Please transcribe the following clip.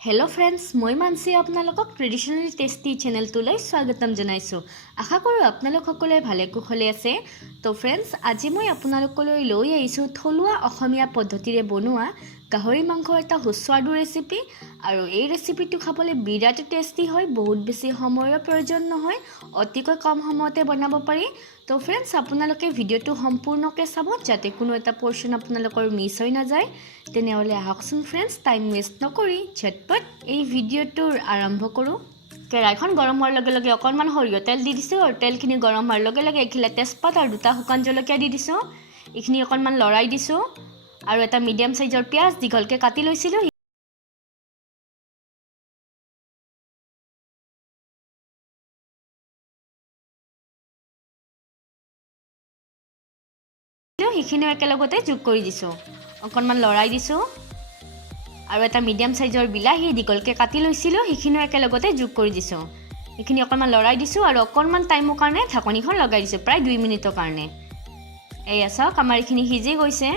hello friends मैं Mansi आपनालोকক traditionally tasty channel तुलै स्वागतम जनाइছো आशा करूँ आपनालोक সকলে ভালে কুশলে আছে तो फ्रेंड्स আজি মই आपनालोकলৈ লৈ আহিছো থলুৱা অসমীয়া পদ্ধতিৰে বনোৱা গাহৰি মাংসৰ এটা সুস্বাদু ৰেচিপি আৰু এই ৰেচিপিটো খাবলৈ বিৰাট টেস্টি হয় বহুত বেছি সময়ৰ প্ৰয়োজন নহয় অতিকৈ কম সময়তে বনাব পাৰি তো फ्रेंड्स আপোনালোকে ভিডিওটো সম্পূৰ্ণকৈ চাব যাতে কোনো এটা পোৰশন আপোনালোকৰ মিছ হৈ নাযায় তেনেহলে আহকচোন फ्रेंड्स টাইম ওয়েস্ট নকৰি ঝটপট এই ভিডিওটোৰ আৰম্ভ কৰো কেৰাইখন গৰম হোৱাৰ লগে লগে অকণমান সৰিয়হ তেল দি দিছো আৰু তেলখিনি গৰম হোৱাৰ লগে লগে এখিলা তেজপাত আৰু দুটা শুকান জলকীয়া দি দিছো এইখিনি অকণমান লৰাই দিছো আৰু এটা মিডিয়াম সাইজৰ পিয়াজ দীঘলকৈ কাটি লৈছিলো এইখিনি একেলগতে যোগ কৰি দিছো অকণমান লৰাই দিছো আৰু এটা মিডিয়াম সাইজৰ বিলাহী দীঘলকৈ কাটি লৈছিলো এইখিনি একেলগতে যোগ কৰি দিছো এইখিনি অকণমান লৰাই দিছো আৰু অকণমান টাইমৰ কাৰণে ঢাকনিখন লগাই দিছো প্ৰায় 2 মিনিটৰ কাৰণে এই আছক আমাৰ এইখিনি সিজি গৈছে